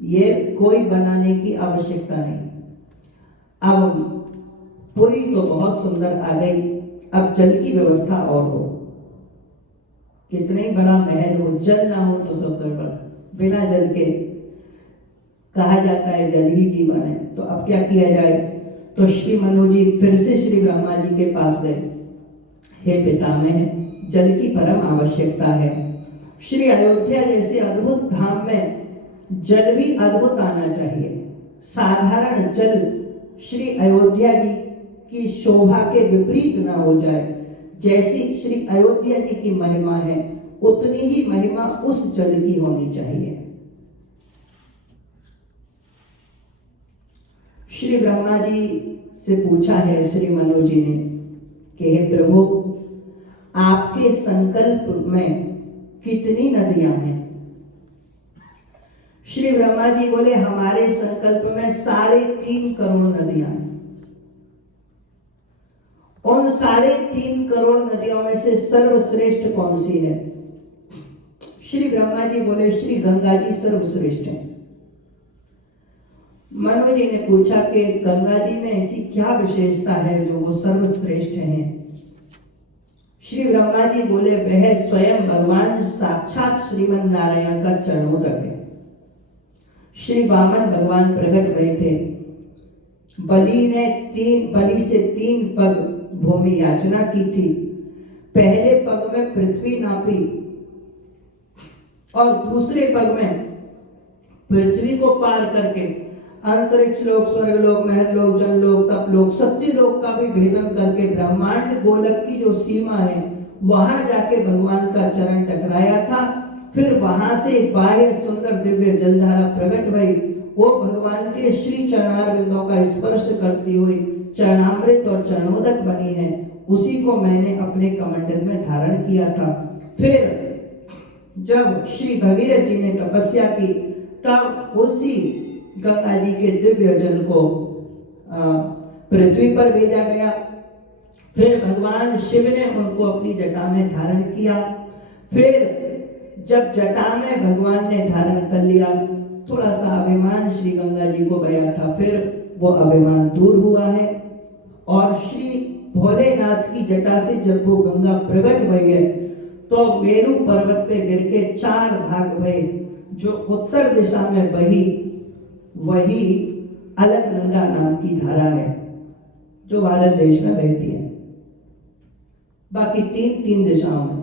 ये कोई बनाने की आवश्यकता नहीं। अब पुरी तो बहुत सुंदर आ गई, अब जल की व्यवस्था और हो। कितना ही बड़ा महल हो, जल ना हो तो सब गड़बड़। बिना जल के, कहा जाता है जल ही जीवन है, तो अब क्या किया जाए। तो श्री मनु जी फिर से श्री ब्रह्मा जी के पास गए। हे पितामह, जल की परम आवश्यकता है। श्री अयोध्या जैसे अद्भुत धाम में जल भी अद्भुत आना चाहिए। साधारण जल श्री अयोध्या जी की शोभा के विपरीत ना हो जाए। जैसी श्री अयोध्या जी की महिमा है, उतनी ही महिमा उस जल की होनी चाहिए। श्री ब्रह्मा जी से पूछा है श्री मनु जी ने कि हे प्रभु, आपके संकल्प में कितनी नदियां हैं। श्री ब्रह्मा जी बोले, हमारे संकल्प में 3.5 करोड़ नदियां हैं। उन 3.5 करोड़ नदियों में से सर्वश्रेष्ठ कौन सी है। श्री ब्रह्मा जी बोले, श्री गंगा जी सर्वश्रेष्ठ है। मनु जी ने पूछा कि गंगा जी में ऐसी क्या विशेषता है जो वो सर्वश्रेष्ठ हैं। श्री ब्रह्मा जी बोले, वह स्वयं भगवान साक्षात श्रीमन नारायण का चरणोदक है। श्री वामन भगवान प्रकट हुए थे। बलि से 3 पग भूमि याचना की थी। पहले पग में पृथ्वी नापी और दूसरे पग में पृथ्वी को पार करके अंतरिक्ष लोक, स्वर्ग लोक, महर लोक, जन लोक, तप लोक, सत्य लोक का भी भेदन करके ब्रह्मांड गोलक की जो सीमा है वहां जाके भगवान का चरण टकराया था। फिर वहां से बाह्य सुंदर दिव्य जलधारा प्रकट भई। वो भगवान के श्री चरणारविंदों का स्पर्श करती हुई चरणामृत और चरणोदक बनी है। उसी को मैंने अपने कमंडल में धारण किया था। फिर जब श्री भगीरथ जी ने तपस्या की, तब उसी गंगा जी के दिव्य जल को पृथ्वी पर भेजा गया। फिर भगवान शिव ने उनको अपनी जटा में धारण किया। फिर जब जटा में भगवान ने धारण कर लिया, थोड़ा सा अभिमान श्री गंगा जी को गया था, फिर वो अभिमान दूर हुआ है। और श्री भोलेनाथ की जटा से जब वो गंगा प्रकट हुई है, तो मेरू पर्वत पे गिर के 4 भाग भये। जो उत्तर दिशा में बही वही अलकनंदा नाम की धारा है, जो भारत देश में बहती है। बाकी 3 दिशाओं में।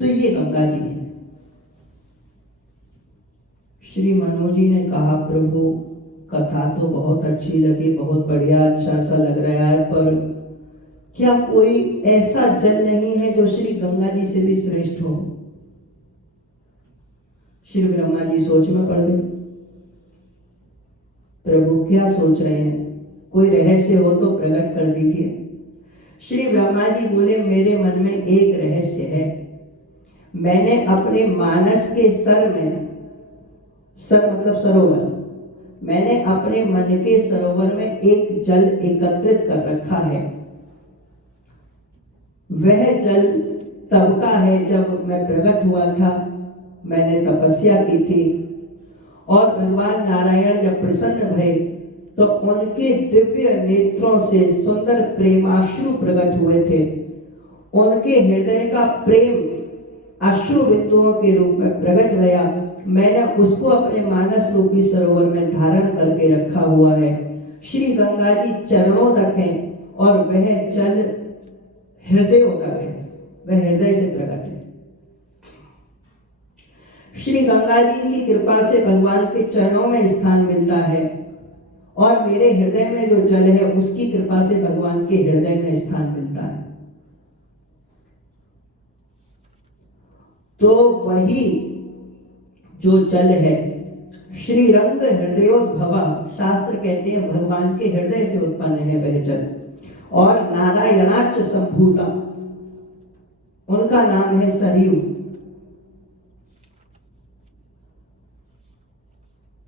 तो ये गंगा जी है। श्री मनु जी ने कहा, प्रभु कथा तो बहुत अच्छी लगी, बहुत बढ़िया, अच्छा सा लग रहा है, पर क्या कोई ऐसा जल नहीं है जो श्री गंगा जी से भी श्रेष्ठ हो। श्री ब्रह्मा जी सोच में पड़ गए। प्रभु क्या सोच रहे हैं, कोई रहस्य हो तो प्रकट कर दीजिए। श्री ब्रह्मा जी बोले, मेरे मन में एक रहस्य है। मैंने अपने मानस के सर में, सर मतलब सरोवर, मैंने अपने मन के सरोवर में एक जल एकत्रित कर रखा है। वह जल तब का है जब मैं प्रकट हुआ था, मैंने तपस्या की थी, और भगवान नारायण जब प्रसन्न भये तो उनके दिव्य नेत्रों से सुंदर प्रेमाश्रु प्रकट हुए थे। उनके हृदय का प्रेम अश्रु बिंदुओं के रूप में प्रकट गया। मैंने उसको अपने मानस रूपी सरोवर में धारण करके रखा हुआ है। श्री गंगा जी चरणोदक हैं और वह जल हृदयोदक है, वह हृदय से प्रकट है। श्री गंगा जी की कृपा से भगवान के चरणों में स्थान मिलता है, और मेरे हृदय में जो जल है उसकी कृपा से भगवान के हृदय में स्थान मिलता है। तो वही जो जल है, श्री रंग हृदयोद्भवा, शास्त्र कहते हैं भगवान के हृदय से उत्पन्न है वह जल। और नारायणाच संभूता, उनका नाम है सरयू।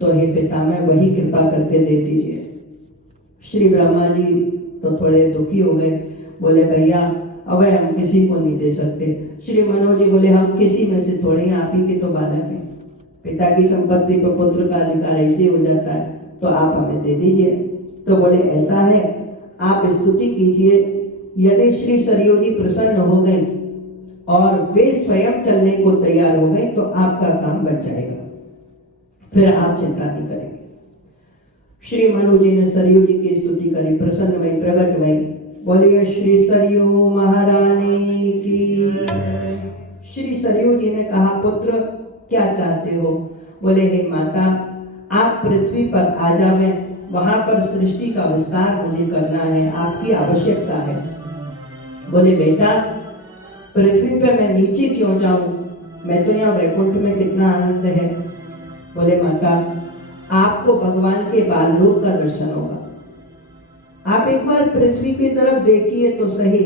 तो हे पितामह, वही कृपा करके दे दीजिए। श्री ब्रह्मा जी तो थोड़े दुखी हो गए, बोले भैया अब हम किसी को नहीं दे सकते। श्री मनु जी बोले, हम किसी में से थोड़े, आप ही के तो बालक हैं, पिता की संपत्ति पर पुत्र का अधिकार ऐसे हो जाता है, तो आप हमें दे दीजिए। तो बोले ऐसा है, आप स्तुति कीजिए, यदि श्री सरयू जी प्रसन्न हो गए और वे स्वयं चलने को तैयार हो गए तो आपका काम बच जाएगा, फिर आप चिंता नहीं करेंगे। श्री मनु जी ने सरयू जी की स्तुति करी, प्रसन्न भई, प्रकट भई। बोलिए श्री सरयू महारानी की। श्री सरयू जी ने कहा, पुत्र क्या चाहते हो? बोले हे माता, आप पृथ्वी पर आ जावे, वहां पर सृष्टि का विस्तार मुझे करना है, आपकी आवश्यकता है। बोले बेटा, पृथ्वी पर मैं नीचे क्यों जाऊं, मैं तो यहाँ वैकुंठ में कितना आनंद है। बोले माता, आपको भगवान के बाल रूप का दर्शन होगा, आप एक बार पृथ्वी की तरफ देखिए तो सही।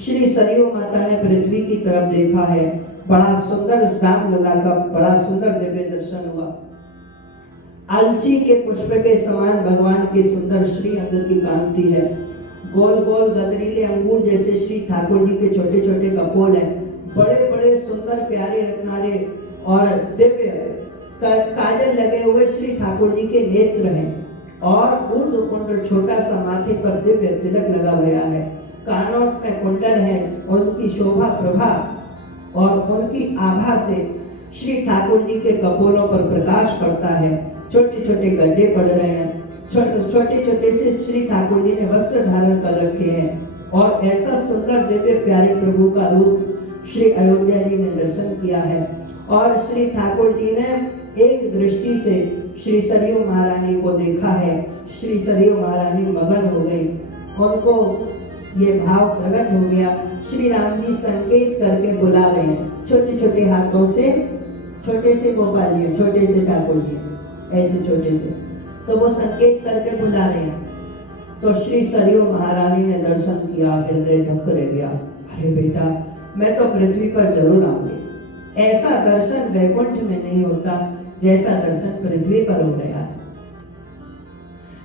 श्री सरयू माता ने पृथ्वी की तरफ देखा है, बड़ा सुंदर रामलला का बड़ा सुंदर दिव्य दर्शन हुआ। अलसी के पुष्प के समान भगवान की सुंदर श्री अंग की कांति है, गोल गोल गदरीले अंगूर जैसे श्री ठाकुर जी के छोटे छोटे कपोल हैं, बड़े बड़े सुंदर प्यारे रत्नारे और दिव्य काजल लगे हुए श्री ठाकुर जी के नेत्र हैं, और ऊर्ध्वकुंड छोटा सा माथे पर दिव्य तिलक लगा गया है, कानों में कुंडल है, उनकी शोभा प्रभा और उनकी आभा से श्री ठाकुर जी के कपोलों पर प्रकाश पड़ता है। छोटे छोटे गड्ढे पड़ रहे हैं, छोटे छोटे से श्री ठाकुर जी ने वस्त्र धारण कर रखे हैं, और ऐसा सुंदर दिव्य प्यारे प्रभु का रूप श्री अयोध्या जी ने दर्शन किया है। और श्री ठाकुर जी ने एक दृष्टि से श्री सरयू महारानी को देखा है, श्री सरयू महारानी मगन हो गई, उनको ये भाव प्रकट हो गया। श्री राम जी संकेत करके बुला रहे हैं, छोटे छोटे हाथों से, छोटे से गोपाल जी, छोटे से ठाकुर जी, ऐसे छोटे से, तो वो संकेत करके बुला रहे हैं। तो श्री सरयू महारानी ने दर्शन किया, हृदय धक रह गया, अरे बेटा, मैं तो पृथ्वी पर जरूर आऊंगी। ऐसा दर्शन वैकुंठ में नहीं होता जैसा दर्शन पृथ्वी पर हो गया।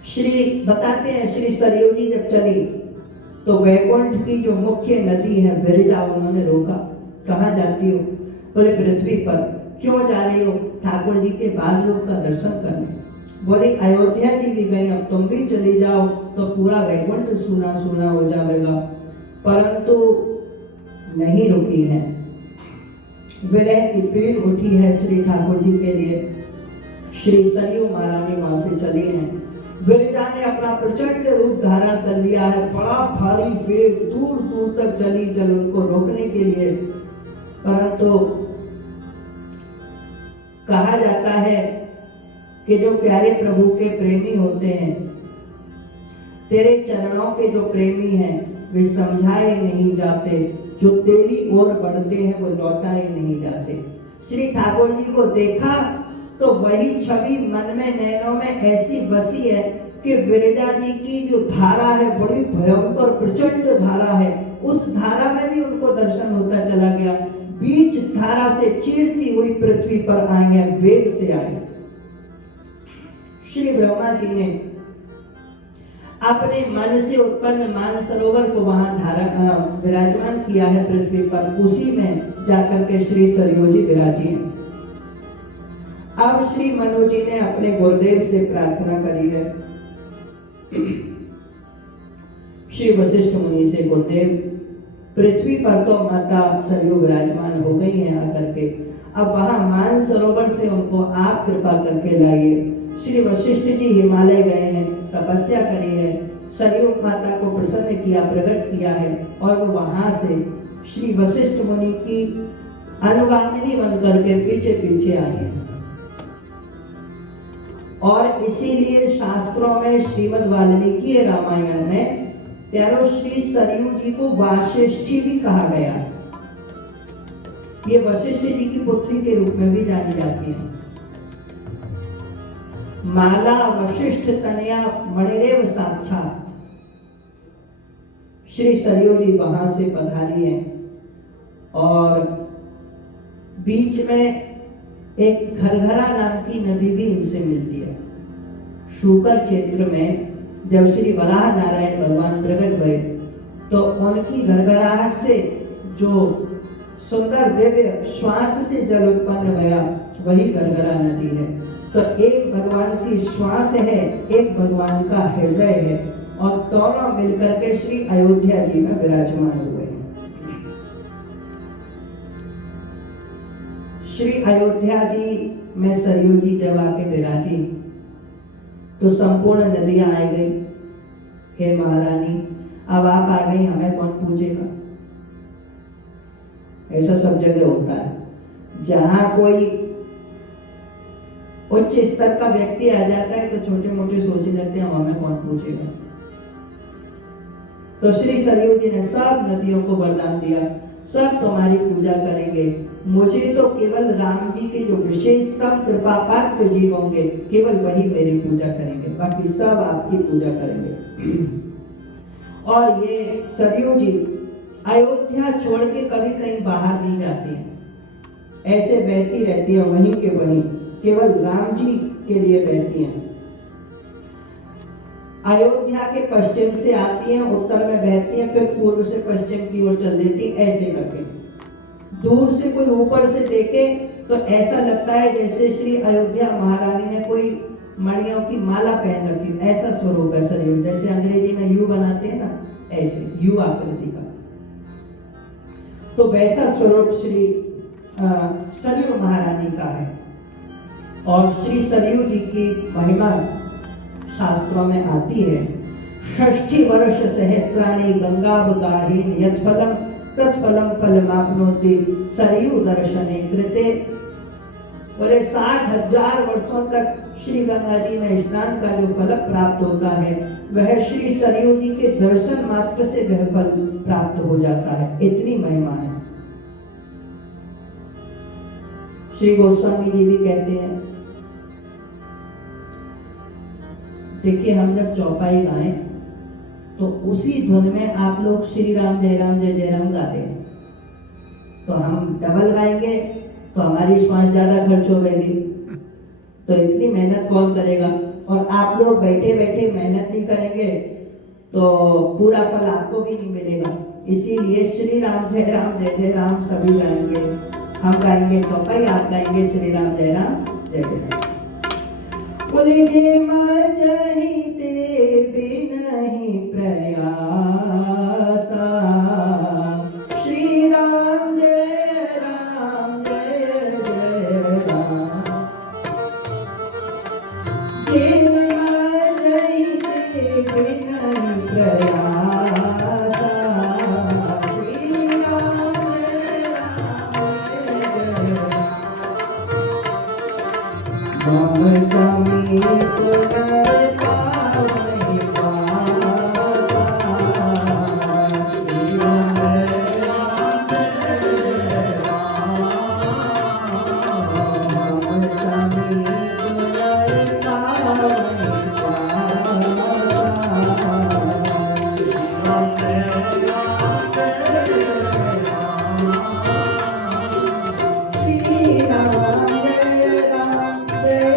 श्री बताते हैं, श्री सरयू जी जब चली तो वैकुंठ की जो मुख्य नदी है विरजा, उन्होंने रोका, कहाँ जाती हो? बोले पृथ्वी पर। क्यों जा रही हो? ठाकुर जी के बाल रूप का दर्शन करने। बोले अयोध्या जी भी गई, अब तुम भी चली जाओ तो पूरा वैकुंठ सूना सूना हो जाएगा। परंतु नहीं रुकी है, विरह की पीड़ उठी है श्री ठाकुर जी के लिए। श्री सरयू महारानी वहां से चली हैं। विरजा ने अपना प्रचंड रूप धारण कर लिया है, बड़ा भारी वेग, दूर दूर तक चली चल उनको रोकने के लिए। परंतु कहा जाता है कि जो प्यारे प्रभु के प्रेमी होते हैं, तेरे चरणों के जो प्रेमी हैं, वे समझाए नहीं जाते, जो तेरी ओर बढ़ते हैं वो लौटाए नहीं जाते। श्री ठाकुर जी को देखा तो वही छवि मन में, नैनों में ऐसी बसी है कि विरजा जी की जो धारा है बड़ी भयंकर प्रचंड धारा है, उस धारा में भी उनको दर्शन होता चला गया। बीच धारा से चीरती हुई पृथ्वी पर आई है, वेग से आई। श्री ब्रह्मा जी ने अपने मन से उत्पन्न मानसरोवर को वहां विराजमान किया है पृथ्वी पर, उसी में जाकर के श्री सरयू जी विराजी हैं। अब श्री मनु जी ने अपने गुरुदेव से प्रार्थना करी है, श्री वशिष्ठ मुनि से, गुरुदेव पृथ्वी पर तो माता सरयू विराजमान हो गई हैं आकर के, अब वहां मानसरोवर से उनको आप कृपा करके लाइए। श्री वशिष्ठ जी हिमालय गए हैं, तपस्या करी है, सरयू माता को प्रसन्न किया, प्रकट किया है, और वो वहां से श्री वशिष्ठ मुनि की अनुगामिनी बनकर के पीछे पीछे आए हैं। और इसीलिए शास्त्रों में श्रीमद् वाल्मीकि रामायण में प्यारो श्री सरयू जी को वाशिष्ठी भी कहा गया है। ये वशिष्ठ जी की पुत्री के रूप में भी जानी जाती है। माला वशिष्ठ तनया मणिरेव साक्षात। श्री सरयू जी वहां से पधारी हैं, और बीच में एक घरघरा नाम की नदी भी इनसे मिलती है। शुकर क्षेत्र में जब श्री वराह नारायण भगवान प्रकट हुए तो उनकी घरघराहट से जो सुंदर दिव्य श्वास से जल उत्पन्न हुआ, वही गरगरा नदी है। तो एक भगवान की श्वास है, एक भगवान का हृदय है, और दोनों मिलकर के श्री अयोध्या जी में विराजमान हुए हैं। श्री अयोध्या जी में सरयू जी जब आके विराजी तो संपूर्ण नदियां आ गई, हे महारानी अब आप आ गई, हमें कौन पूछेगा। ऐसा सब जगह होता है, जहां कोई उच्च स्तर का व्यक्ति आ जाता है तो छोटे मोटे सोचने लगते हैं हमें कौन पूछेगा। तो श्री सरयू जी ने सब नदियों को वरदान दिया, सब तुम्हारी पूजा करेंगे, मुझे तो केवल राम जी के जो विशेषतम कृपा पात्र जीव होंगे केवल वही मेरी पूजा करेंगे, बाकी सब आपकी पूजा करेंगे। और ये सरयू जी अयोध्या छोड़ के कभी कहीं बाहर नहीं जाती है, ऐसे बहती रहती है वहीं के वहीं, केवल राम जी के लिए बहती हैं। अयोध्या के पश्चिम से आती हैं, उत्तर में बहती हैं, फिर पूर्व से पश्चिम की ओर चल देती हैं, ऐसे करके। दूर से कोई ऊपर से देखे तो ऐसा लगता है जैसे श्री अयोध्या महारानी ने कोई मणियों की माला पहन रखी, ऐसा स्वरूप है सरयू, जैसे अंग्रेजी में यू बनाते हैं ना, ऐसे यू आकृति का। तो वैसा स्वरूप श्री सरयू महारानी का है। और श्री सरयू जी की महिमा शास्त्रों में आती है, षष्ठी वर्ष सहस्राणि गंगाबगाहीन यत्फलम तत्फलम फलमाप्नोति सरयू दर्शने कृते। बोले 60,000 वर्षों तक श्री गंगा जी में स्नान का जो फल प्राप्त होता है वह श्री सरयू जी के दर्शन मात्र से वह फल प्राप्त हो जाता है, इतनी महिमा है। श्री गोस्वामी जी भी कहते हैं, देखिए हम जब चौपाई गाएं तो उसी धुन में आप लोग श्री राम जय राम गाते हैं, तो हम डबल गाएंगे तो हमारी श्वास ज्यादा खर्च हो गएगी, तो इतनी मेहनत कौन करेगा। और आप लोग बैठे बैठे मेहनत नहीं करेंगे तो पूरा फल आपको भी नहीं मिलेगा। इसीलिए श्री राम जय राम सभी गाएंगे, हम गाएंगे चौपाई, आप गाएंगे श्री राम जय राम। बोले जे मजहि ते बिनहि प्रयासा, श्री राम जय राम। जे मजहि ते बिनहि प्रयासा, श्री राम जय राम। समीप कर पावै पासा, श्री राम जय राम। समीप कर पावै पासा, श्री राम जय राम जय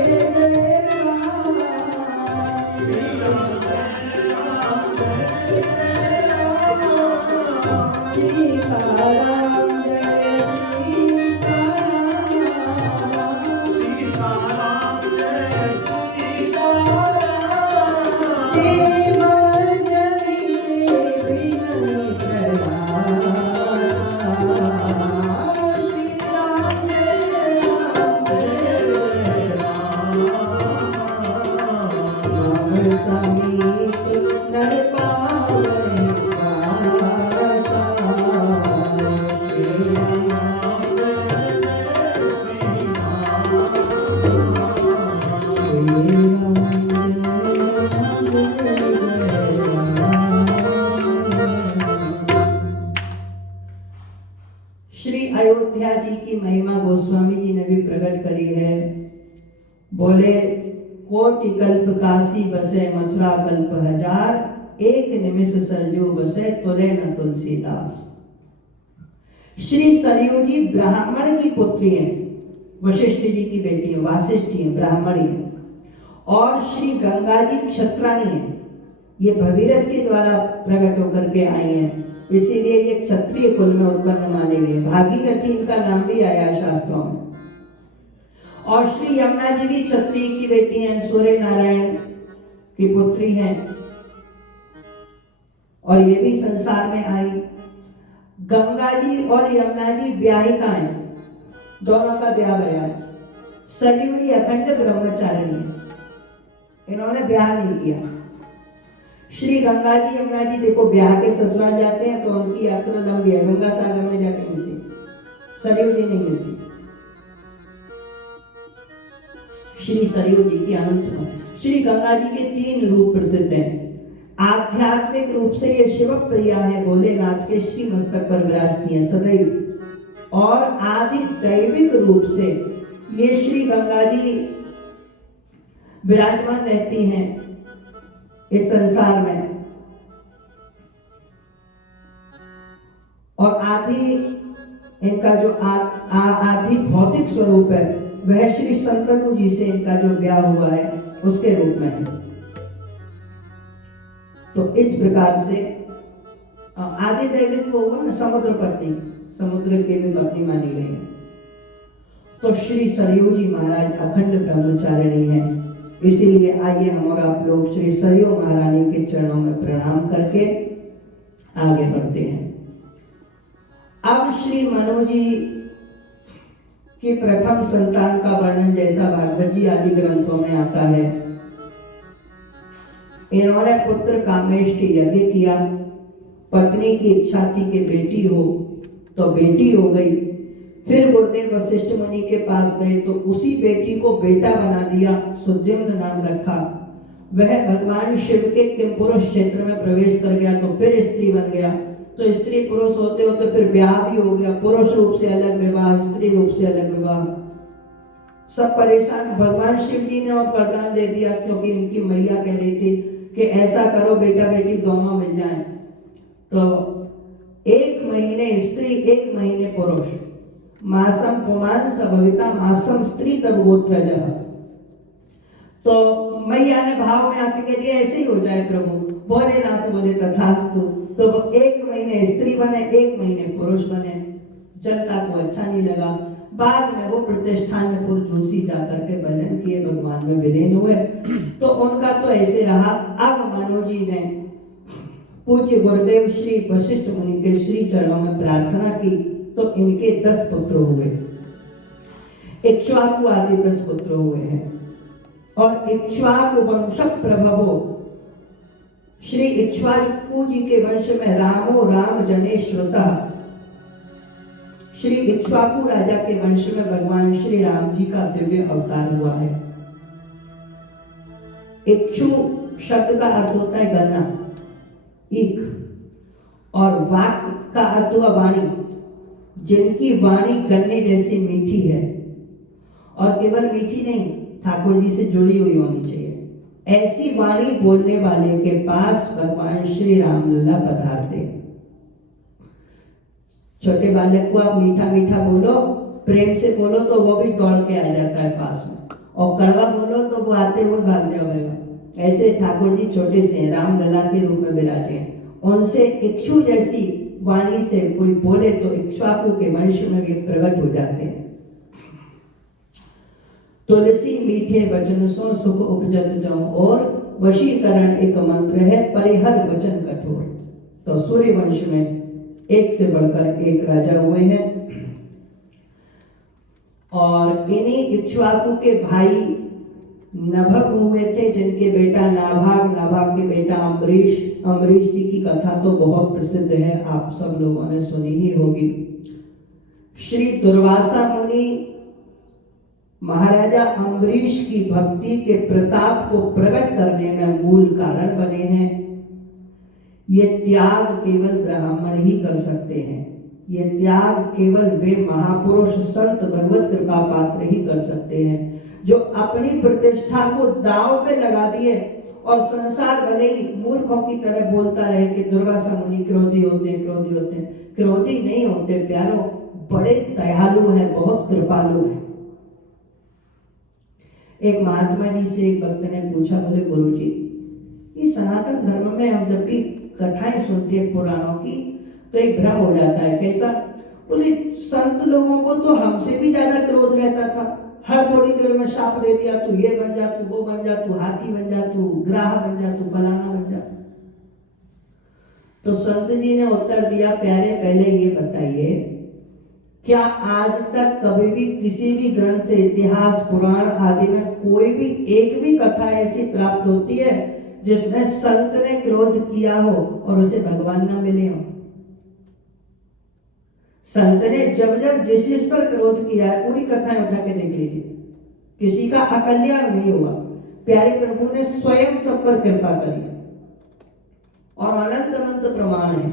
श्री अयोध्या जी की महिमा गोस्वामी जी ने भी प्रकट करी है। बोले कोटि कल्प काशी बसे मथुरा कल्प हजार, एक निमिष सरयू बसे तुले न तुलसीदास। श्री सरयू जी ब्राह्मण की पुत्री हैं, वशिष्ठ जी की बेटी है, वासिष्ठ जी ब्राह्मणी है, और श्री गंगा जी क्षत्राणी है, ये भगीरथ के द्वारा प्रकट होकर के आई हैं, इसीलिए ये क्षत्रिय कुल में उत्पन्न मानी गई। भागीरथी इनका नाम भी आया शास्त्रों में। और श्री यमुना जी भी क्षत्रिय की बेटी हैं, सूर्य नारायण की पुत्री हैं, और ये भी संसार में आई। गंगा जी और यमुना जी ब्याहिकाएं, दोनों का ब्याह गया है। सरयू जी अखंड ब्रह्मचारिणी है, इन्होंने ब्याह नहीं किया। श्री गंगा जी यमुना जी देखो ब्याह के ससुराल जाते हैं तो उनकी यात्रा लंबी है, गंगा सागर में जाके मिलती, सरयू जी नहीं मिलती। श्री सरयू जी की अनंत में श्री गंगा जी के 3 रूप प्रसिद्ध हैं। आध्यात्मिक रूप से ये शिव प्रिया है, भोलेनाथ के श्री मस्तक पर विराजती है सदैव, और आदि दैविक रूप से ये श्री गंगा जी विराजमान रहती हैं इस संसार में, और आदि इनका जो आदि भौतिक स्वरूप है वह श्री संतनु जी से इनका जो ब्याह हुआ है उसके रूप में है। तो इस प्रकार से आदि दैविक को होगा ना, समुद्र पत्नी, समुद्र के भी पत्नी मानी गई है। तो श्री सरयू जी महाराज अखंड ब्रह्मचारिणी है, इसीलिए आइए हम और आप लोग श्री सरयू महारानी के चरणों में प्रणाम करके आगे बढ़ते हैं। अब श्री मनु जी की प्रथम संतान का वर्णन जैसा भागवत जी आदि ग्रंथों में आता है। इन्होंने पुत्र कामेष्टि यज्ञ किया, पत्नी की इच्छा थी कि बेटी हो तो बेटी हो गई। फिर गुरुदेव वशिष्ठ मुनि के पास गए तो उसी बेटी को बेटा बना दिया, सुद्युम्न नाम रखा। वह भगवान शिव के किमपुरुष क्षेत्र में प्रवेश कर गया तो फिर स्त्री बन गया। तो स्त्री पुरुष होते होते फिर ब्याह भी हो गया, पुरुष रूप से अलग विवाह, स्त्री रूप से अलग विवाह। सब परेशान, भगवान शिव जी ने और वरदान दे दिया, क्योंकि इनकी मैया कह रही थी कि ऐसा करो बेटा बेटी दोनों मिल जाएं। तो 1 महीने स्त्री 1 महीने पुरुष, मासम पुमान सभविता मासम स्त्री तब गोत्रजः। तो मैया ने भाव में आके कह दिया ऐसे ही हो जाए प्रभु। भोलेनाथ बोले तथास्तु। तो वो 1 महीने स्त्री बने 1 महीने पुरुष बने। जनता को अच्छा नहीं लगा, बाद में वो प्रतिष्ठानपुर जोशी जाकर के भजन किए, भगवान में विलीन हुए। तो उनका तो ऐसे रहा। अब मनु जी ने पूज्य गुरुदेव श्री वशिष्ठ मुनि के श्री चरणों में प्रार्थना की तो इनके 10 पुत्र हुए। इक्ष्वाकु आदि 10 पुत्र हुए हैं। और इक्ष्वाकु वंश प्रभवो, श्री इक्ष्वाकु जी के वंश में रामो राम जने श्रुतः, श्री इक्ष्वाकु राजा के वंश में भगवान श्री राम जी का दिव्य अवतार हुआ है। इक्षु शब्द का अर्थ होता है गन्ना, ईख, और वाक का अर्थ हुआ वाणी, जिनकी वाणी गन्ने जैसी मीठी है, और केवल मीठी नहीं, ठाकुर जी से जुड़ी हुई होनी चाहिए। ऐसी वाणी बोलने वाले के पास भगवान श्री राम लल्ला पधारते हैं। छोटे बालक को आप मीठा मीठा बोलो, प्रेम से बोलो तो वो भी दौड़ के आ जाता है पास में, और कड़वा बोलो तो वो आते हुए भाग जाएगा। ऐसे ठाकुर जी छोटे से राम लला के रूप में विराजे हैं। उनसे इक्षु जैसी वाणी से कोई बोले तो इक्ष्वाकु के वंश में भी प्रकट हो जाते हैं। तुलसी मीठे वचन सो सुख उपजत जाऊं, और वशीकरण एक मंत्र है, परिहर वचन कठोर। तो सूर्य वंश में एक से बढ़कर एक राजा हुए हैं, और इन्हीं इक्ष्वाकु के भाई नभग हुए थे, जिनके बेटा नाभाग, नाभाग के बेटा अम्बरीश। अम्बरीश जी की कथा तो बहुत प्रसिद्ध है, आप सब लोगों ने सुनी ही होगी। श्री दुर्वासा मुनि महाराजा अम्बरीश की भक्ति के प्रताप को प्रकट करने में मूल कारण बने हैं। ये त्याग केवल ब्राह्मण ही कर सकते हैं, ये त्याग केवल वे महापुरुष संत भगवत कृपा पात्र ही कर सकते हैं, जो अपनी प्रतिष्ठा को दांव पे लगा दिए। और संसार भले ही मूर्खों की तरह बोलता रहे कि दुर्वासा मुनि क्रोधी होते हैं, क्रोधी होते हैं। क्रोधी नहीं होते प्यारो, बड़े दयालु हैं, बहुत कृपालु हैं। एक महात्मा जी से एक भक्त ने पूछा, बोले गुरुजी, ये सनातन धर्म में हम जब भी कथाएं सुनते हैं पुराणों की तो एक भ्रम हो जाता है। कैसा? बोले संत लोगों को तो हमसे भी ज्यादा क्रोध रहता था, हर थोड़ी देर में शाप दे दिया, तू ये बन जा, तू वो बन जा, तू हाथी बन जा, तू ग्राह बन जा, तू फलाना बन जा। तो संत जी ने उत्तर दिया, प्यारे पहले ये बताइए, क्या आज तक कभी भी किसी भी ग्रंथ, इतिहास, पुराण आदि में कोई भी एक भी कथा ऐसी प्राप्त होती है जिसमें संत ने क्रोध किया हो और उसे भगवान ना मिले हो? संत ने जब जब जिस जिस पर क्रोध किया है, पूरी कथाएं उठा के देख लीजिए, किसी का अकल्याण नहीं हुआ। प्यारे प्रभु ने स्वयं सब पर कृपा करी और अनंत अनंत प्रमाण है।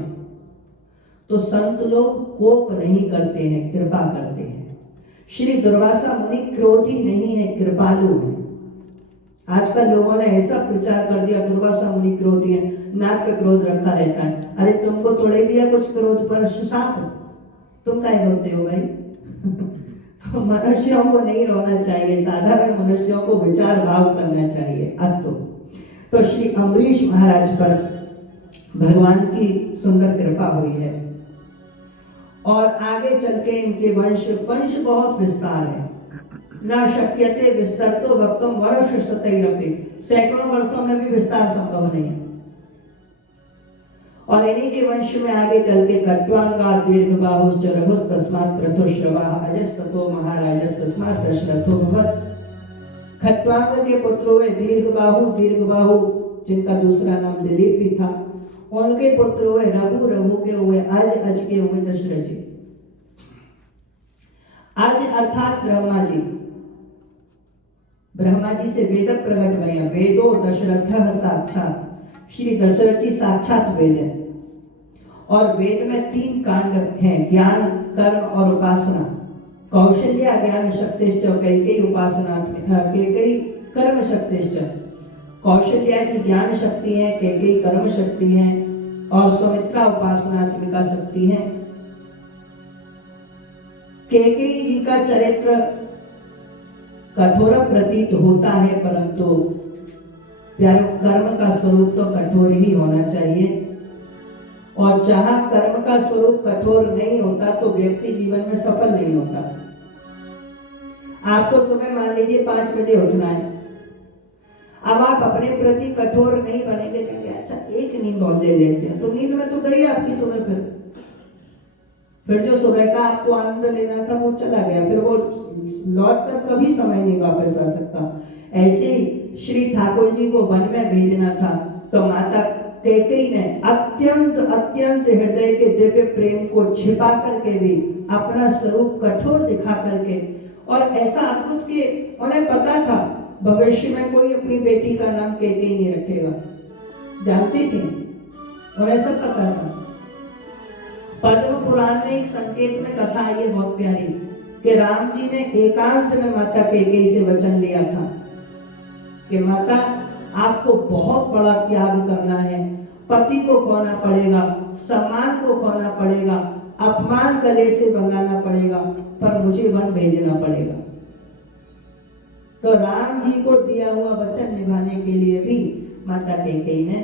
तो संत लोग कोप नहीं करते हैं, कृपा करते हैं। श्री दुर्वासा मुनि क्रोधी नहीं है, कृपालु है। आजकल लोगों ने ऐसा प्रचार कर दिया, दुर्वासा मुनि क्रोधी है, नाक पे क्रोध रखा रहता है। अरे तुमको थोड़े दिया कुछ क्रोध पर शाप, तुम क्या रोते हो भाई? तो मनुष्यों को नहीं रोना चाहिए, साधारण मनुष्यों को विचार भाव करना चाहिए। अस्तु। तो श्री अम्बरीश महाराज पर भगवान की सुंदर कृपा हुई है और आगे चल के इनके वंश बहुत विस्तार है। न शक्यते विस्तरतो वक्तुम वर्ष शतैरपि, सैकड़ों वर्षों में भी विस्तार संभव नहीं है। और इन्हीं के वंश में आगे चल के खट्वांगा दीर्घबाहुश्च रघुस् तस्मात् प्रथुश्रवाः अजस्ततो महाराजस् तस्मात् दशरथो भवत्। खट्वांग के पुत्र हुए दीर्घबाहु जिनका दूसरा नाम दिलीप भी था, उनके पुत्र हुए रघु के हुए अज के हुए दशरथ जी। अज अर्थात ब्रह्मा जी से वेद प्रकट भय, वेदो दशरथ साक्षात, श्री दशरथ जी साक्षात वेद है। और वेद में 3 कांड हैं, ज्ञान, कर्म और उपासना। कौशल्या ज्ञान शक्तिश्च, कैकेयी उपासना, कैकेयी कर्म शक्तिश्च। कौशल्या की ज्ञान शक्ति है, कैकेयी कर्म शक्ति है और सुमित्रा उपासनात्मिका शक्ति है। कैकेयी जी का चरित्र कठोर प्रतीत होता है, परंतु कर्म का स्वरूप तो कठोर ही होना चाहिए। और जहां कर्म का स्वरूप कठोर नहीं होता तो व्यक्ति जीवन में सफल नहीं होता। आपको सुबह मान लीजिए 5 बजे उठना है, अब आप अपने प्रति कठोर नहीं बनेंगे, कहेंगे अच्छा एक नींद और ले लेते हैं, तो नींद में तो गई आपकी सुबह। फिर जो सुबह का आपको आनंद लेना था वो चला गया, फिर वो लौट कर कभी समय नहीं वापस आ सकता। ऐसे ही श्री ठाकुर जी को वन में भेजना था, तो माता कैकेयी ने अत्यंत हृदय के दिव्य प्रेम को छिपा करके भी अपना स्वरूप कठोर दिखा करके, और ऐसा अद्भुत कि उन्हें पता था भविष्य में कोई अपनी बेटी का नाम कैकेयी नहीं रखेगा, जानती थी, उन्हें सब पता था। पद्म पुराण में एक संकेत में कथा आई है बहुत प्यारी, कि राम जी ने एकांत में माता कैकेयी से वचन लिया था कि माता आपको बहुत बड़ा त्याग करना है, पति को खोना पड़ेगा, सम्मान को खोना पड़ेगा, अपमान गले से बंधाना पड़ेगा, पर मुझे वन भेजना पड़ेगा। तो राम जी को दिया हुआ वचन निभाने के लिए भी माता कैकेयी ने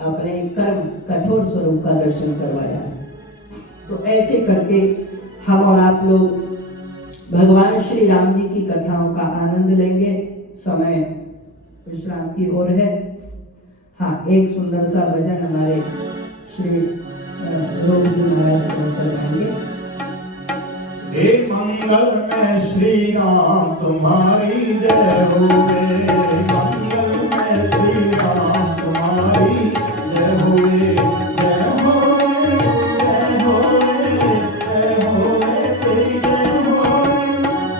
अपने कर्म कठोर स्वरूप का दर्शन करवाया है। तो ऐसे करके हम और आप लोग भगवान श्री राम जी की कथाओं का आनंद लेंगे। समय विश्राम की ओर है। हाँ, एक सुंदर सा भजन हमारे श्री रोग जी महाराज करवाएंगे। हे मंगल में श्री राम तुम्हारी जय हो रे, मंगल में श्री राम तुम्हारी जय हो रे, जय हो रे, जय हो रे, जय हो रे, तेरी जय हो रे,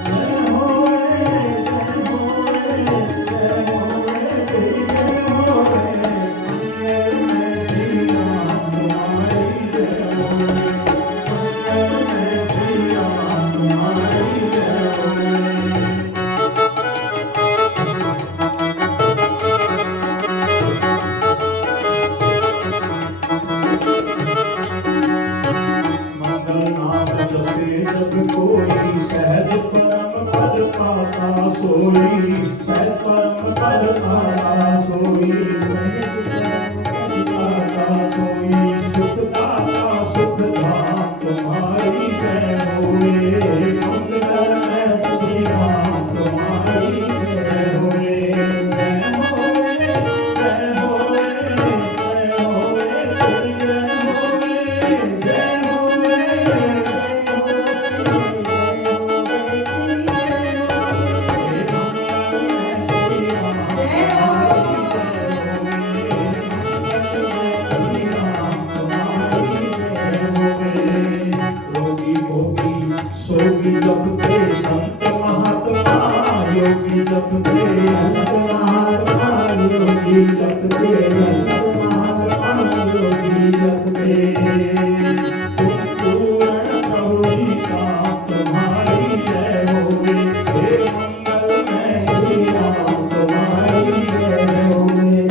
जय हो रे, जय हो रे, जय हो रे, तेरी जय हो रे, मंगल में श्री राम तुम्हारी जय हो रे, मंगल में श्री राम तुम्हारी जय हो रे। मंगल नाम जपे जग कोई, सहज परम पद पाता सोई, सहज परम पद पाता सोई, सहज परम पद पाता सोई, सुख दाता सुख धाम तुम्हारी जय हो रे, मंगल में श्री राम जपते संत महात्मा योगी जपते संत महात्मा योगी जपते पूर्ण प्रभु जी का तुम्हारी जय होवे हे मंगलमय श्री राम तुम्हारी जय होवे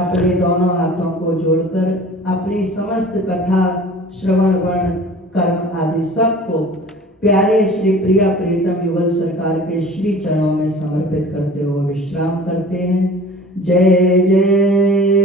अपने दोनों हाथों को जोड़कर अपनी समस्त कथा श्रवण वर्ण कर्म आदि सबको प्यारे श्री प्रिया प्रीतम युगल सरकार के श्री चरणों में समर्पित करते हुए विश्राम करते हैं। जय जय